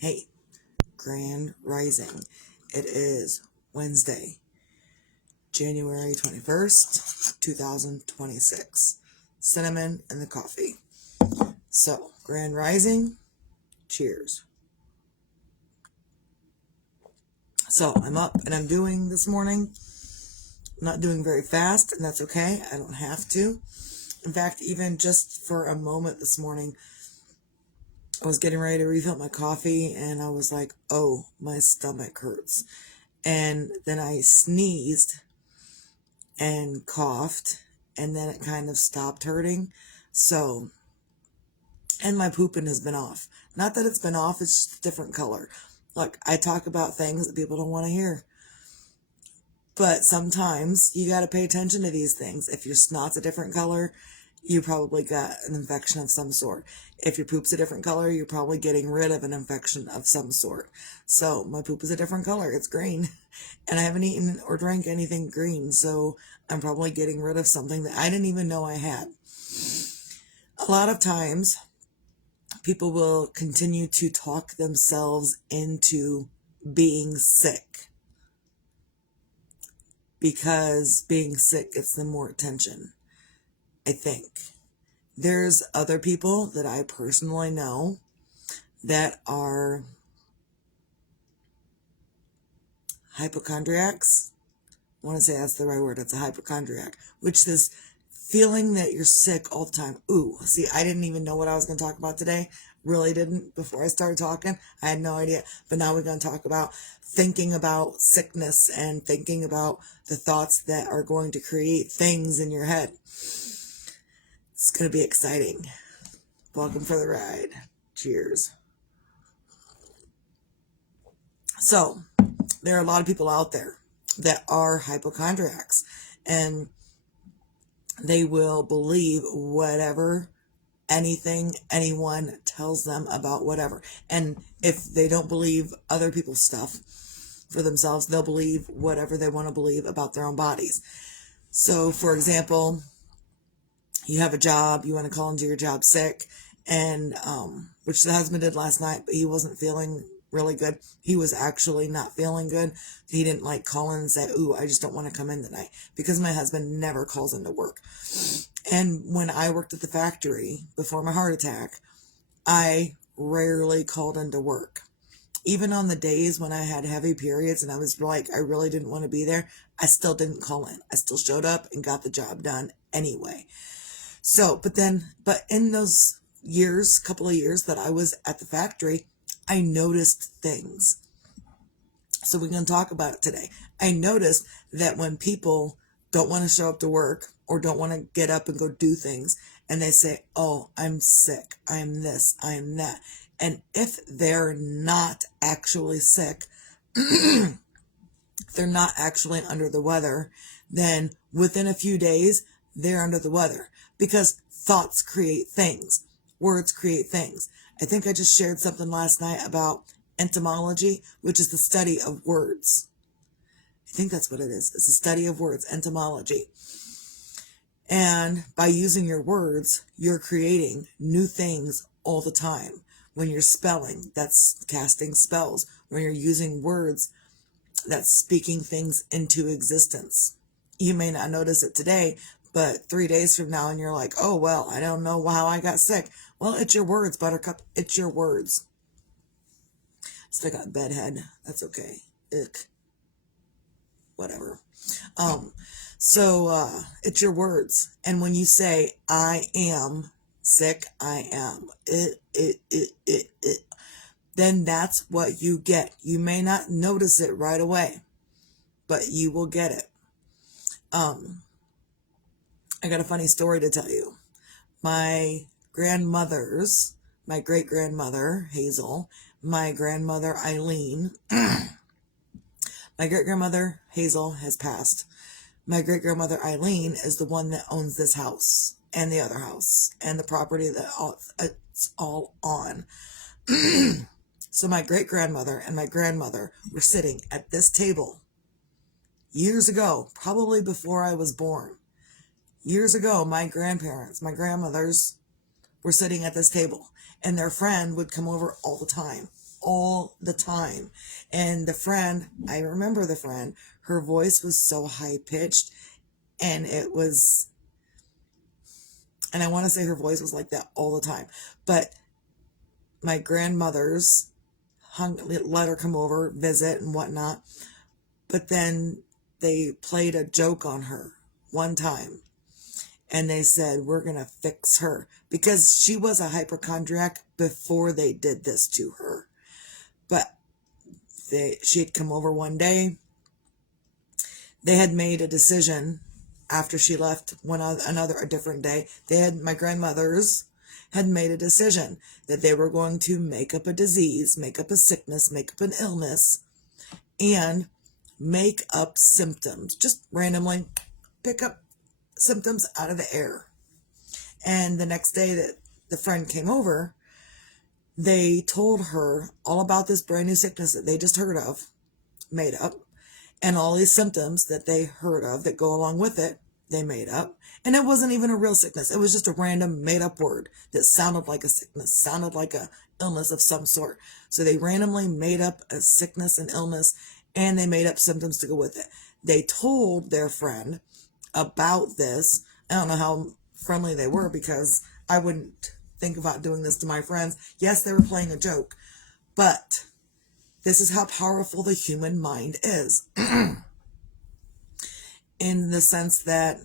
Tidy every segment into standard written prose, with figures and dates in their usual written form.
Hey, Grand Rising. It is Wednesday, January 21st, 2026. Cinnamon and the coffee. So, Grand Rising, cheers. So, I'm up and I'm doing this morning. I'm not doing very fast, and that's okay. I don't have to. In fact, even just for a moment this morning, I was getting ready to refill my coffee and I was like, oh, my stomach hurts. And then I sneezed and coughed, and then it kind of stopped hurting. So, and my pooping has been off. Not that it's been off, it's just a different color. Look, I talk about things that people don't want to hear. But sometimes you got to pay attention to these things. If your snot's a different color, you probably got an infection of some sort. If your poop's a different color, you're probably getting rid of an infection of some sort. So my poop is a different color. It's green. And I haven't eaten or drank anything green. So I'm probably getting rid of something that I didn't even know I had. A lot of times, people will continue to talk themselves into being sick, because being sick gets them more attention, I think. There's other people that I personally know that are hypochondriacs. I want to say that's the right word. It's a hypochondriac, which is feeling that you're sick all the time. Ooh, see, I didn't even know what I was going to talk about today. Really didn't before I started talking. I had no idea. But now we're going to talk about thinking about sickness and thinking about the thoughts that are going to create things in your head. It's going to be exciting. Welcome for the ride. Cheers. So, there are a lot of people out there that are hypochondriacs, and they will believe whatever, anything, anyone tells them about whatever. And if they don't believe other people's stuff for themselves, they'll believe whatever they want to believe about their own bodies. So, for example, you have a job, you want to call into your job sick, and which the husband did last night, but he wasn't feeling really good. He was actually not feeling good. He didn't like call in and say, ooh, I just don't want to come in tonight, because my husband never calls into work. And when I worked at the factory before my heart attack, I rarely called into work. Even on the days when I had heavy periods and I was like, I really didn't want to be there, I still didn't call in. I still showed up and got the job done anyway. So, but in those years, couple of years that I was at the factory, I noticed things. So we're going to talk about it today. I noticed that when people don't want to show up to work or don't want to get up and go do things, and they say, oh, I'm sick, I'm this, I'm that. And if they're not actually sick, if they're not actually under the weather, then within a few days, they're under the weather, because thoughts create things. Words create things. I think I just shared something last night about etymology, which is the study of words. I think that's what it is. It's the study of words, etymology. And by using your words, you're creating new things all the time. When you're spelling, that's casting spells. When you're using words, that's speaking things into existence. You may not notice it today, but 3 days from now, and you're like, oh, well, I don't know how I got sick. Well, it's your words, Buttercup. It's your words. Still got bedhead. That's okay. Ick. Whatever. So it's your words. And when you say, I am sick, I am, then that's what you get. You may not notice it right away, but you will get it. I got a funny story to tell you. My great-grandmother, Hazel, my grandmother, Eileen, my great-grandmother, Hazel, has passed. My great-grandmother, Eileen, is the one that owns this house and the other house and the property that it's all on. So my great-grandmother and my grandmother were sitting at this table years ago, probably before I was born. Years ago, my grandmothers were sitting at this table, and their friend would come over all the time. all the time. And the friend, I remember the friend, her voice was so high pitched, and and I want to say her voice was like that all the time. But my grandmothers let her come over, visit and whatnot. But then they played a joke on her one time. And they said, we're going to fix her. Because she was a hypochondriac before they did this to her. But she had come over one day. They had made a decision after she left a different day. My grandmothers had made a decision that they were going to make up a disease, make up a sickness, make up an illness, and make up symptoms. Just randomly pick up symptoms out of the air. And the next day that the friend came over, they told her all about this brand new sickness that they just heard of, made up, and all these symptoms that they heard of that go along with it, they made up. And it wasn't even a real sickness. It was just a random made up word that sounded like a sickness, sounded like a illness of some sort. So they randomly made up a sickness and illness, and they made up symptoms to go with it. They told their friend about this. I don't know how friendly they were, because I wouldn't think about doing this to my friends. Yes, they were playing a joke, but this is how powerful the human mind is. In the sense that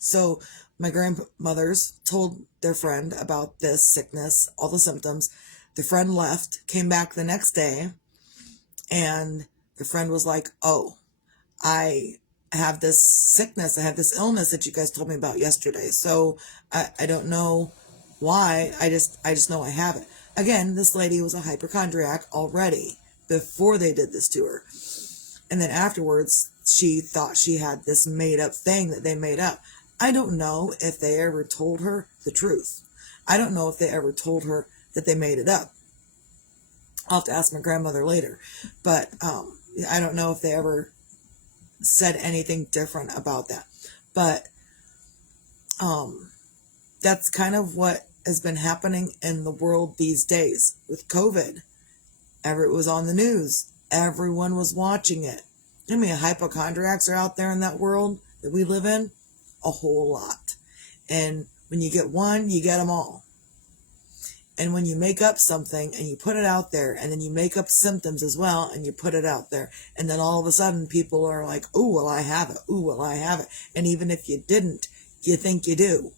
so my grandmothers told their friend about this sickness, all the symptoms. The friend left, came back the next day, and the friend was like, oh, I have this sickness, I have this illness that you guys told me about yesterday. So I don't know why, I just know I have it. Again, this lady was a hypochondriac already before they did this to her. And then afterwards, she thought she had this made up thing that they made up. I don't know if they ever told her the truth. I don't know if they ever told her that they made it up. I'll have to ask my grandmother later. But I don't know if they ever said anything different about that. But that's kind of what has been happening in the world these days with COVID. It was on the news. Everyone was watching it. How many hypochondriacs are out there in that world that we live in? A whole lot. And when you get one, you get them all. And when you make up something and you put it out there, and then you make up symptoms as well and you put it out there, and then all of a sudden people are like, ooh, well, I have it. Ooh, well, I have it. And even if you didn't, you think you do.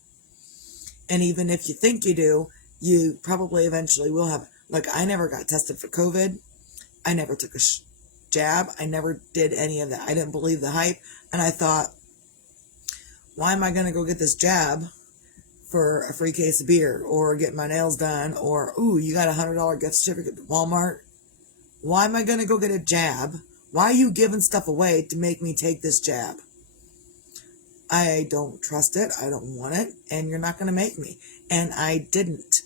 And even if you think you do, you probably eventually will have it. Like, I never got tested for COVID. I never took a jab. I never did any of that. I didn't believe the hype. And I thought, why am I going to go get this jab for a free case of beer, or get my nails done, or, ooh, you got $100 gift certificate to Walmart? Why am I going to go get a jab? Why are you giving stuff away to make me take this jab? I don't trust it. I don't want it. And you're not going to make me. And I didn't.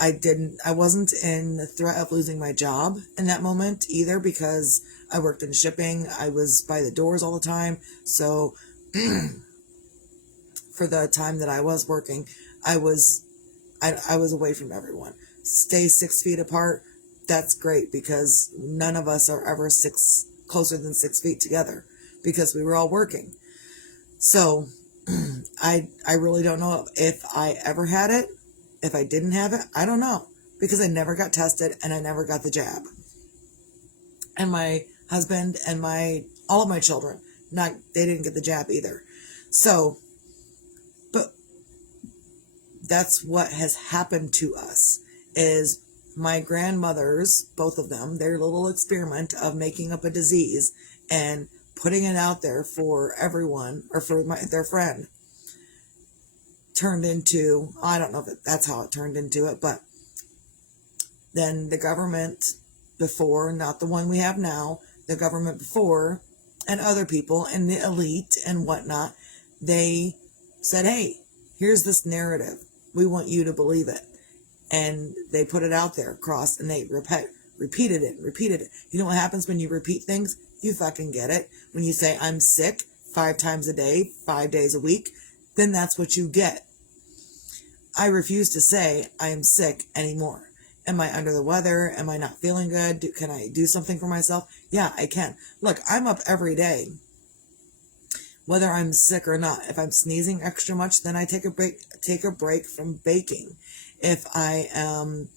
I wasn't in the threat of losing my job in that moment either, because I worked in shipping. I was by the doors all the time. So for the time that I was working, I was away from everyone. Stay 6 feet apart. That's great, because none of us are ever closer than 6 feet together, because we were all working. So I really don't know if I ever had it. If I didn't have it, I don't know, because I never got tested and I never got the jab. And my husband and all of my children, they didn't get the jab either. So, but that's what has happened to us, is my grandmothers, both of them, their little experiment of making up a disease and putting it out there for everyone, or for their friend, turned into, I don't know if that's how it turned into it, but then the government before, not the one we have now, the government before, and other people, and the elite and whatnot, they said, hey, here's this narrative. We want you to believe it. And they put it out there and they repeated it. You know what happens when you repeat things? You fucking get it. When you say, I'm sick 5 times a day, 5 days a week, then that's what you get. I refuse to say I am sick anymore. Am I under the weather? Am I not feeling good? Can I do something for myself? Yeah, I can. Look, I'm up every day, whether I'm sick or not. If I'm sneezing extra much, then I take a break from baking. If I am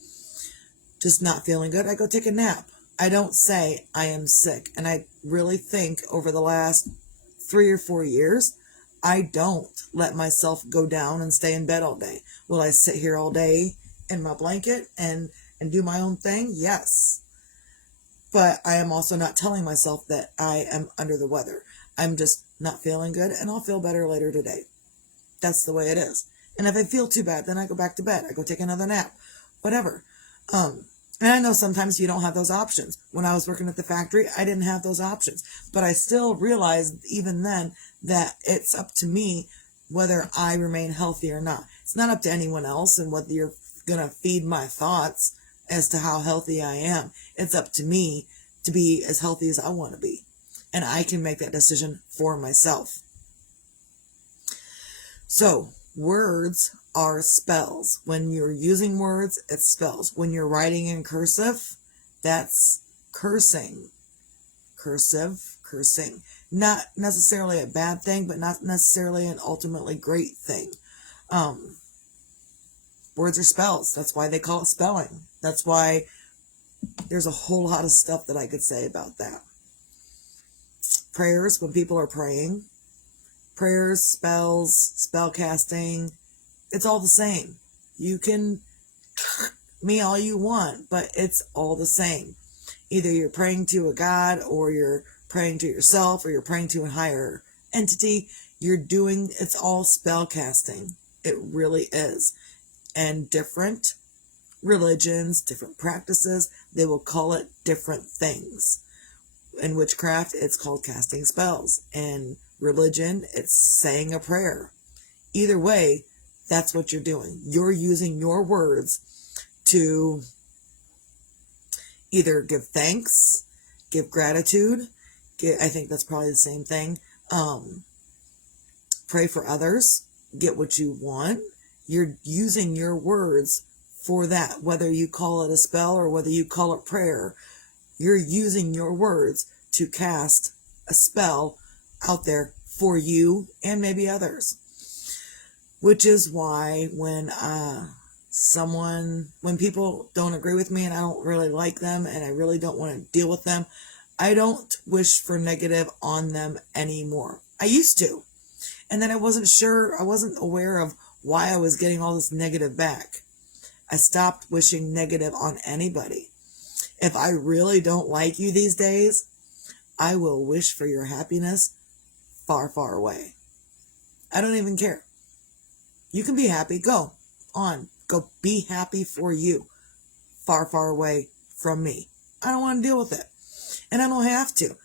just not feeling good, I go take a nap. I don't say I am sick. And I really think over the last 3 or 4 years, I don't let myself go down and stay in bed all day. Will I sit here all day in my blanket and do my own thing? Yes. But I am also not telling myself that I am under the weather. I'm just not feeling good, and I'll feel better later today. That's the way it is. And if I feel too bad, then I go back to bed. I go take another nap. Whatever. And I know sometimes you don't have those options. When I was working at the factory, I didn't have those options. But I still realized even then that it's up to me whether I remain healthy or not. It's not up to anyone else and whether you're going to feed my thoughts as to how healthy I am. It's up to me to be as healthy as I want to be. And I can make that decision for myself. So, words are spells. When you're using words, it's spells. When you're writing in cursive, that's cursing. Cursive, cursing. Not necessarily a bad thing, but not necessarily an ultimately great thing. Words are spells. That's why they call it spelling. That's why there's a whole lot of stuff that I could say about that. Prayers, when people are praying. Prayers, spells, spell casting, it's all the same. You can me all you want, but it's all the same. Either you're praying to a god, or you're praying to yourself, or you're praying to a higher entity. It's all spell casting. It really is. And different religions, different practices, they will call it different things. In witchcraft, it's called casting spells. In religion, it's saying a prayer. Either way, that's what you're doing. You're using your words to either give thanks, give gratitude. I think that's probably the same thing. Pray for others. Get what you want. You're using your words for that. Whether you call it a spell or whether you call it prayer, you're using your words to cast a spell out there for you and maybe others. Which is why when people don't agree with me and I don't really like them and I really don't want to deal with them, I don't wish for negative on them anymore. I used to. And then I wasn't aware of why I was getting all this negative back. I stopped wishing negative on anybody. If I really don't like you these days, I will wish for your happiness far, far away. I don't even care. You can be happy. Go on. Go be happy for you. Far, far away from me. I don't want to deal with it. And I don't have to.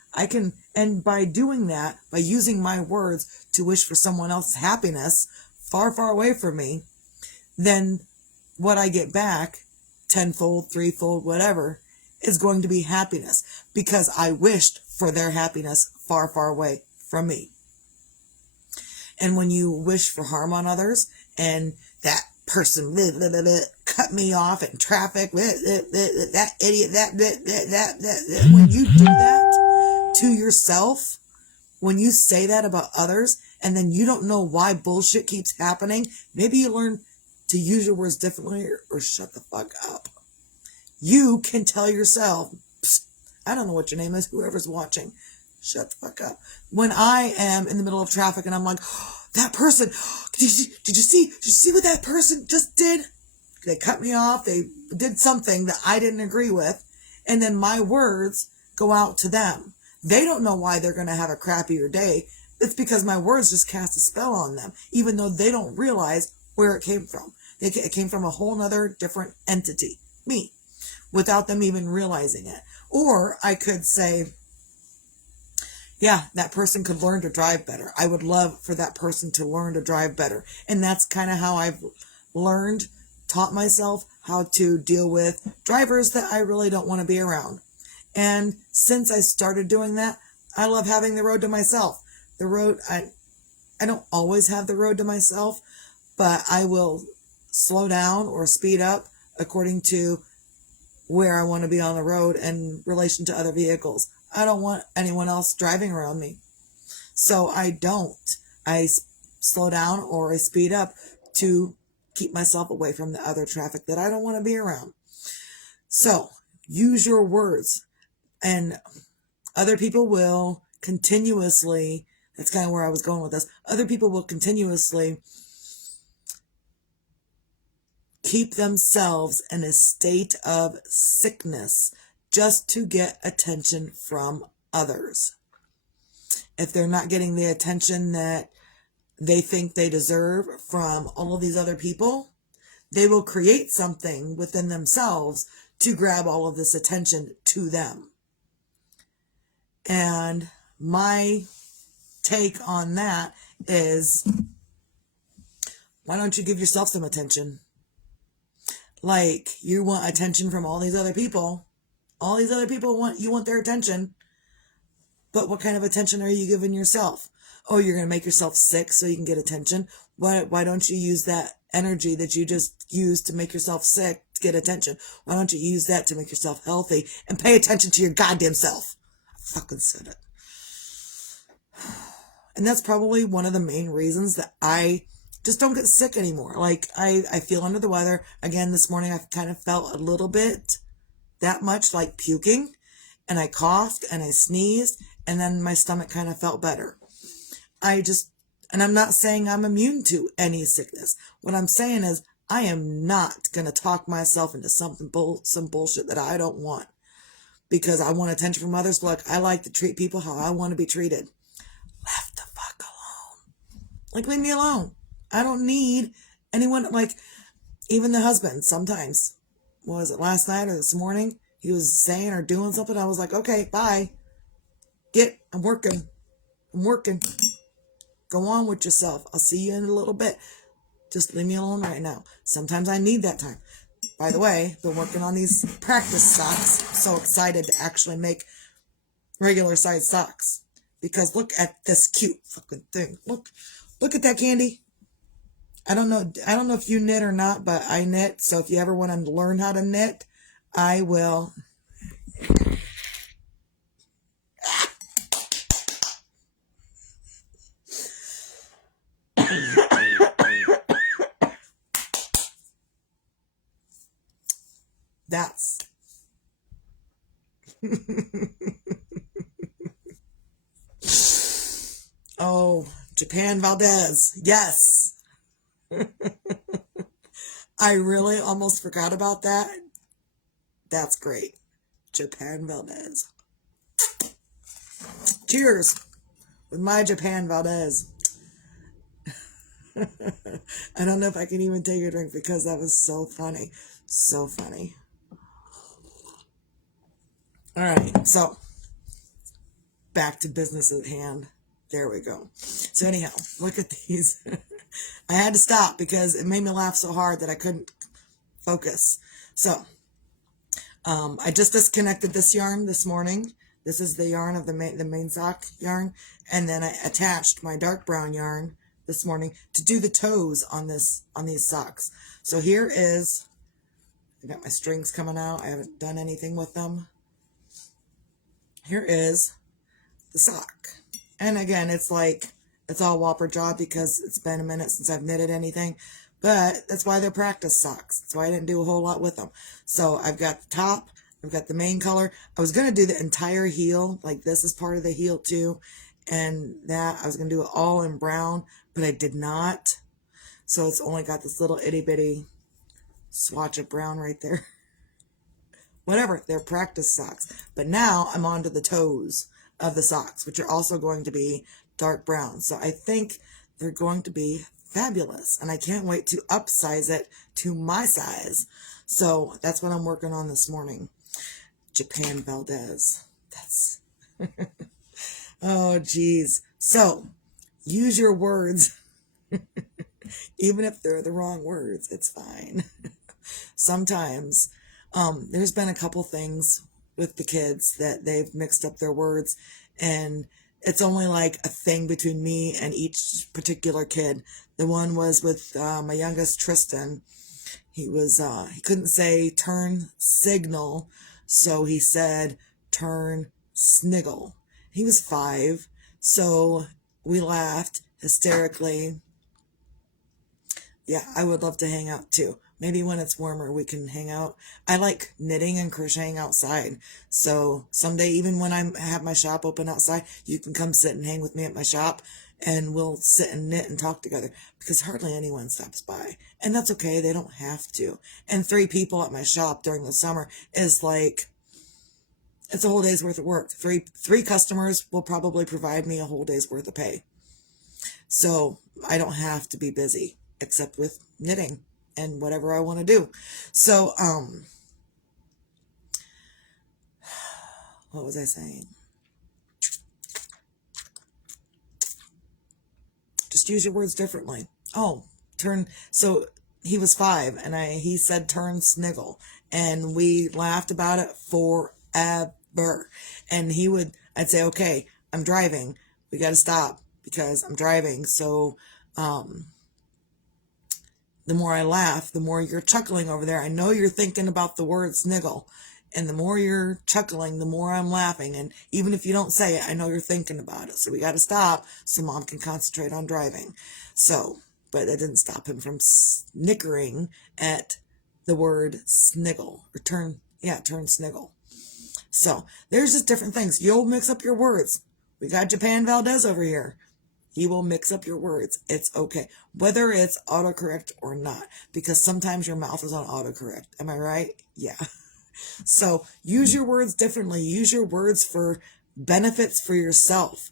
And by doing that, by using my words to wish for someone else's happiness far, far away from me, then what I get back, tenfold, threefold, whatever, is going to be happiness. Because I wished for their happiness far, far away from me. And when you wish for harm on others, and that person cut me off in traffic, that idiot, that, when you do that to yourself, when you say that about others, and then you don't know why bullshit keeps happening, maybe you learn to use your words differently or shut the fuck up. You can tell yourself, I don't know what your name is, whoever's watching, shut the fuck up. When I am in the middle of traffic and I'm like, that person, did you see what that person just did? They cut me off. They did something that I didn't agree with. And then my words go out to them. They don't know why they're going to have a crappier day. It's because my words just cast a spell on them, even though they don't realize where it came from. It came from a whole nother different entity, me, without them even realizing it. Or I could say, yeah, that person could learn to drive better. I would love for that person to learn to drive better. And that's kind of how I've taught myself how to deal with drivers that I really don't want to be around. And since I started doing that, I love having the road to myself. The road, I don't always have the road to myself, but I will slow down or speed up according to where I want to be on the road in relation to other vehicles. I don't want anyone else driving around me. So I don't. I slow down or I speed up to keep myself away from the other traffic that I don't want to be around. So use your words, and other people will continuously, that's kind of where I was going with this, other people will continuously keep themselves in a state of sickness just to get attention from others. If they're not getting the attention that they think they deserve from all of these other people, they will create something within themselves to grab all of this attention to them. And my take on that is, why don't you give yourself some attention? Like, you want attention from all these other people. All these other people want their attention. But what kind of attention are you giving yourself? Oh, you're going to make yourself sick so you can get attention? Why don't you use that energy that you just used to make yourself sick to get attention? Why don't you use that to make yourself healthy and pay attention to your goddamn self? I fucking said it. And that's probably one of the main reasons that I just don't get sick anymore. Like, I feel under the weather. Again, this morning I kind of felt a little bit that much like puking. And I coughed and I sneezed. And then my stomach kind of felt better. And I'm not saying I'm immune to any sickness. What I'm saying is, I am not going to talk myself into some bullshit that I don't want. Because I want attention from others. Look, I like to treat people how I want to be treated. Left the fuck alone. Like, leave me alone. I don't need anyone, like, even the husband sometimes. What was it, last night or this morning? He was saying or doing something. I was like, okay, bye. I'm working. Go on with yourself. I'll see you in a little bit. Just leave me alone right now. Sometimes I need that time. By the way, been working on these practice socks. So excited to actually make regular size socks. Because look at this cute fucking thing. Look at that, Candy. I don't know if you knit or not, but I knit. So if you ever want to learn how to knit, I will. That's oh, Japan Valdez. Yes. I really almost forgot about that. That's great. Japan Valdez. Cheers with my Japan Valdez. I don't know if I can even take a drink because that was so funny. So funny. All right, so back to business at hand. There we go. So anyhow, look at these. I had to stop because it made me laugh so hard that I couldn't focus. So I just disconnected this yarn this morning. This is the yarn of the main sock yarn. And then I attached my dark brown yarn this morning to do the toes on these socks. So here is, I got my strings coming out. I haven't done anything with them. Here is the sock. And again, it's all whopper job because it's been a minute since I've knitted anything. But that's why they're practice socks. That's why I didn't do a whole lot with them. So I've got the top. I've got the main color. I was going to do the entire heel. Like, this is part of the heel too. And that, I was going to do it all in brown. But I did not. So it's only got this little itty bitty swatch of brown right there. Whatever, they're practice socks. But now I'm on to the toes of the socks, which are also going to be dark brown. So I think they're going to be fabulous. And I can't wait to upsize it to my size. So that's what I'm working on this morning. Japan Valdez. That's... oh, geez. So, use your words. Even if they're the wrong words, it's fine. Sometimes... there's been a couple things with the kids that they've mixed up their words, and it's only like a thing between me and each particular kid. The one was with my youngest, Tristan. he couldn't say turn signal, so he said turn sniggle. He was 5, so we laughed hysterically. Yeah, I would love to hang out too. Maybe when it's warmer, we can hang out. I like knitting and crocheting outside. So someday, even when I have my shop open outside, you can come sit and hang with me at my shop, and we'll sit and knit and talk together, because hardly anyone stops by. And that's okay. They don't have to. And 3 people at my shop during the summer is like, it's a whole day's worth of work. Three customers will probably provide me a whole day's worth of pay. So I don't have to be busy except with knitting and whatever I want to do. So, what was I saying? Just use your words differently. Oh, so he was 5, and he said turn sniggle, and we laughed about it forever. And I'd say, okay, I'm driving. We got to stop because I'm driving. So, the more I laugh, the more you're chuckling over there. I know you're thinking about the word sniggle. And the more you're chuckling, the more I'm laughing. And even if you don't say it, I know you're thinking about it. So we got to stop so Mom can concentrate on driving. So, but that didn't stop him from snickering at the word sniggle. Or turn sniggle. So there's just different things. You'll mix up your words. We got Japan Valdez over here. He will mix up your words. It's okay. Whether it's autocorrect or not. Because sometimes your mouth is on autocorrect. Am I right? Yeah. So use your words differently. Use your words for benefits for yourself.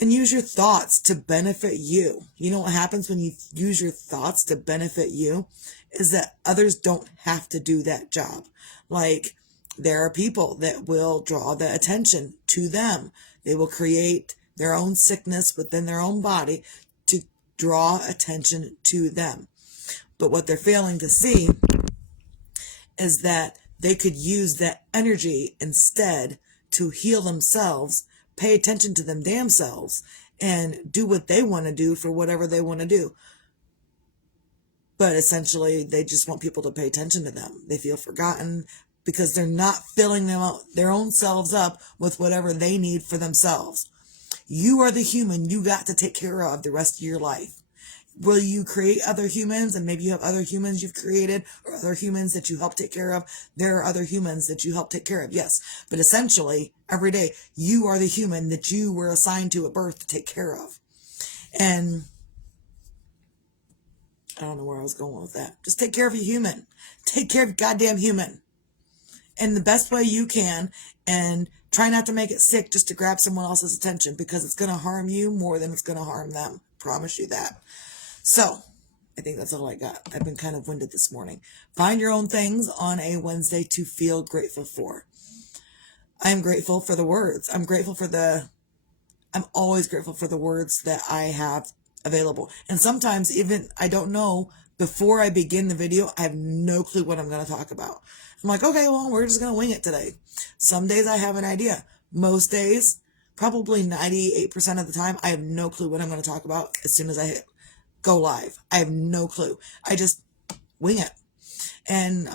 And use your thoughts to benefit you. You know what happens when you use your thoughts to benefit you? Is that others don't have to do that job. Like, there are people that will draw the attention to them. They will create their own sickness within their own body to draw attention to them. But what they're failing to see is that they could use that energy instead to heal themselves, pay attention to them damn selves, and do what they want to do for whatever they want to do. But essentially, they just want people to pay attention to them. They feel forgotten because they're not filling their own selves up with whatever they need for themselves. You are the human you got to take care of the rest of your life. Will you create other humans, and maybe you have other humans you've created or other humans that you help take care of? There are other humans that you help take care of, yes. But essentially, every day, you are the human that you were assigned to at birth to take care of. And I don't know where I was going with that. Just take care of your human. Take care of your goddamn human. In the best way you can, and try not to make it sick just to grab someone else's attention, because it's going to harm you more than it's going to harm them. Promise you that. So, I think that's all I got. I've been kind of winded this morning. Find your own things on a Wednesday to feel grateful for. I am grateful for the words. I'm always grateful for the words that I have available. And sometimes even I don't know, before I begin the video, I have no clue what I'm going to talk about. I'm like, okay, well, we're just going to wing it today. Some days I have an idea. Most days, probably 98% of the time, I have no clue what I'm going to talk about as soon as I hit go live. I have no clue. I just wing it. And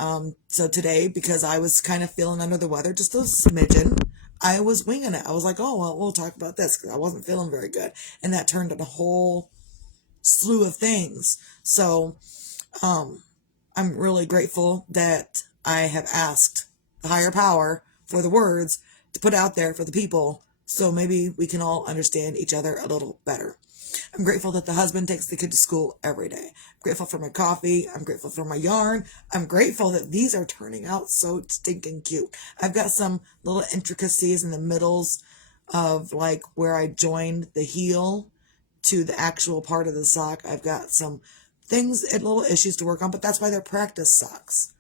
so today, because I was kind of feeling under the weather, just a smidgen, I was winging it. I was like, oh, well, we'll talk about this, because I wasn't feeling very good. And that turned into a whole slew of things. So I'm really grateful that I have asked the higher power for the words to put out there for the people, so maybe we can all understand each other a little better. I'm grateful that the husband takes the kid to school every day. I'm grateful for my coffee. I'm grateful for my yarn. I'm grateful that these are turning out so stinking cute. I've got some little intricacies in the middles of like where I joined the heel to the actual part of the sock. I've got some things and little issues to work on, but that's why they're practice socks.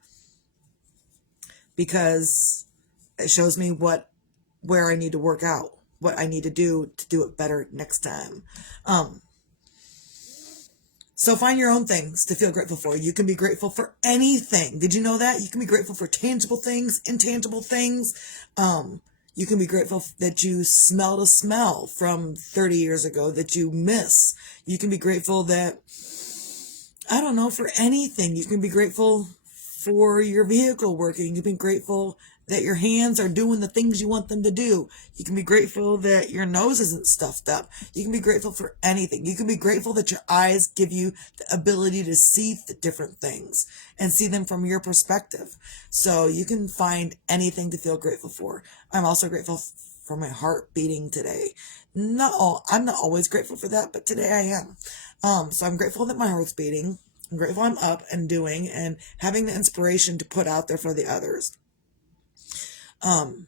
Because it shows me where I need to work out, what I need to do it better next time. So find your own things to feel grateful for. You can be grateful for anything. Did you know that? You can be grateful for tangible things, intangible things. You can be grateful that you smelled a smell from 30 years ago that you miss. You can be grateful that I don't know, for anything. You can be grateful for your vehicle working. You can be grateful that your hands are doing the things you want them to do. You can be grateful that your nose isn't stuffed up. You can be grateful for anything. You can be grateful that your eyes give you the ability to see the different things and see them from your perspective. So you can find anything to feel grateful for. I'm also grateful for my heart beating today. I'm not always grateful for that, but today I am. So I'm grateful that my heart's beating. I'm grateful I'm up and doing and having the inspiration to put out there for the others. And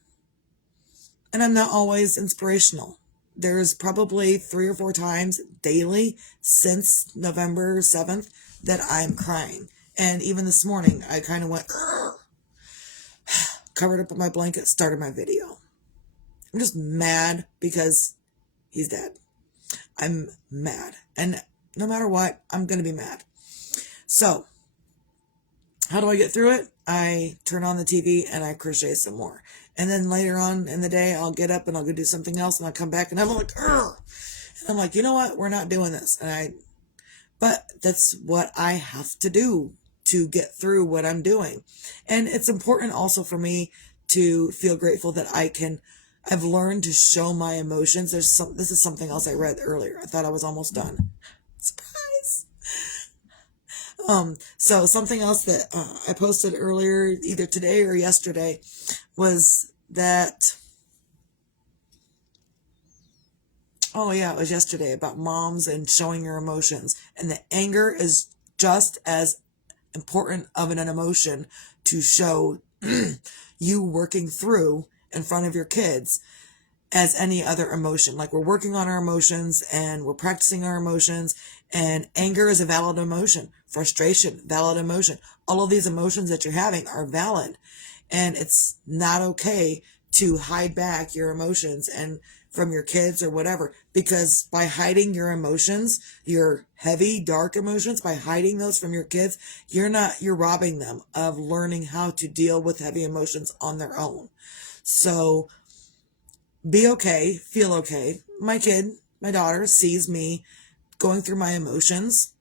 I'm not always inspirational. There's probably 3 or 4 times daily since November 7th that I'm crying. And even this morning, I kind of went, covered up with my blanket, started my video. I'm just mad because he's dead. I'm mad. And no matter what, I'm going to be mad. So, how do I get through it? I turn on the TV and I crochet some more. And then later on in the day, I'll get up and I'll go do something else and I'll come back and I'm like, Ugh! And I'm like, you know what? We're not doing this. But that's what I have to do to get through what I'm doing. And it's important also for me to feel grateful that I've learned to show my emotions. This is something else I read earlier. I thought I was almost done. Surprise. So something else that I posted earlier, either today or yesterday, was that, it was yesterday, about moms and showing your emotions. And the anger is just as important of an emotion to show you working through in front of your kids as any other emotion. Like, we're working on our emotions and we're practicing our emotions, and anger is a valid emotion. Frustration, valid emotion. All of these emotions that you're having are valid, and it's not okay to hide back your emotions and from your kids or whatever, because by hiding your emotions, your heavy, dark emotions, by hiding those from your kids, you're robbing them of learning how to deal with heavy emotions on their own. So be okay, feel okay. My daughter, sees me going through my emotions,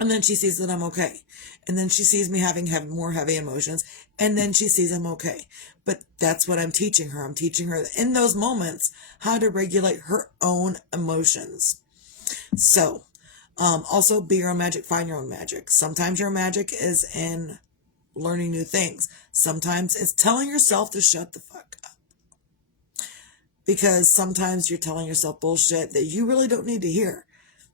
and then she sees that I'm okay. And then she sees me having more heavy emotions, and then she sees I'm okay. But that's what I'm teaching her. I'm teaching her in those moments how to regulate her own emotions. So, also be your own magic, find your own magic. Sometimes your magic is in learning new things. Sometimes it's telling yourself to shut the fuck up. Because sometimes you're telling yourself bullshit that you really don't need to hear.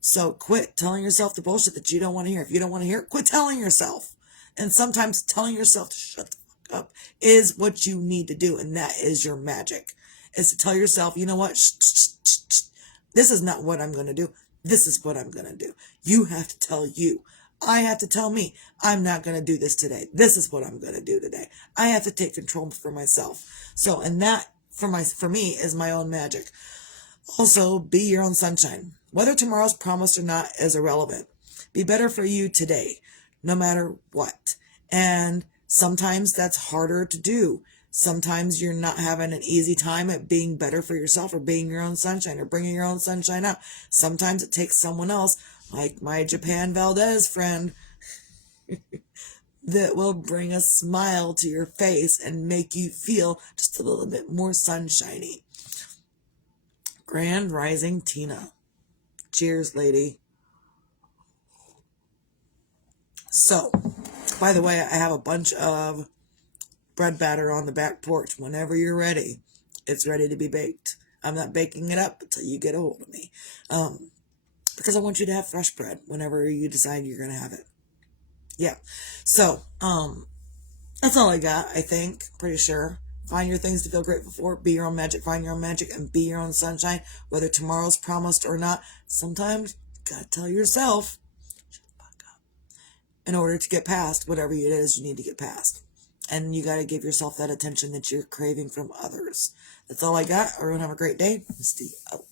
So quit telling yourself the bullshit that you don't want to hear. If you don't want to hear it, quit telling yourself. And sometimes telling yourself to shut the fuck up is what you need to do. And that is your magic. Is to tell yourself, you know what? This is not what I'm going to do. This is what I'm going to do. You have to tell you. I have to tell me, I'm not going to do this today. This is what I'm going to do today. I have to take control for myself. So, and that for me is my own magic. Also, be your own sunshine. Whether tomorrow's promised or not is irrelevant. Be better for you today, no matter what. And sometimes that's harder to do. Sometimes you're not having an easy time at being better for yourself or being your own sunshine or bringing your own sunshine out. Sometimes it takes someone else, like my Japan Valdez friend, that will bring a smile to your face and make you feel just a little bit more sunshiny. Grand Rising Tina. Cheers, lady. So, by the way, I have a bunch of bread batter on the back porch. Whenever you're ready, it's ready to be baked. I'm not baking it up until you get a hold of me. Because I want you to have fresh bread whenever you decide you're going to have it. Yeah. So, that's all I got, I think. Pretty sure. Find your things to feel grateful for. Be your own magic. Find your own magic and be your own sunshine. Whether tomorrow's promised or not. Sometimes you gotta tell yourself, shut the fuck up, in order to get past whatever it is you need to get past. And you gotta give yourself that attention that you're craving from others. That's all I got. Everyone have a great day. Misty out.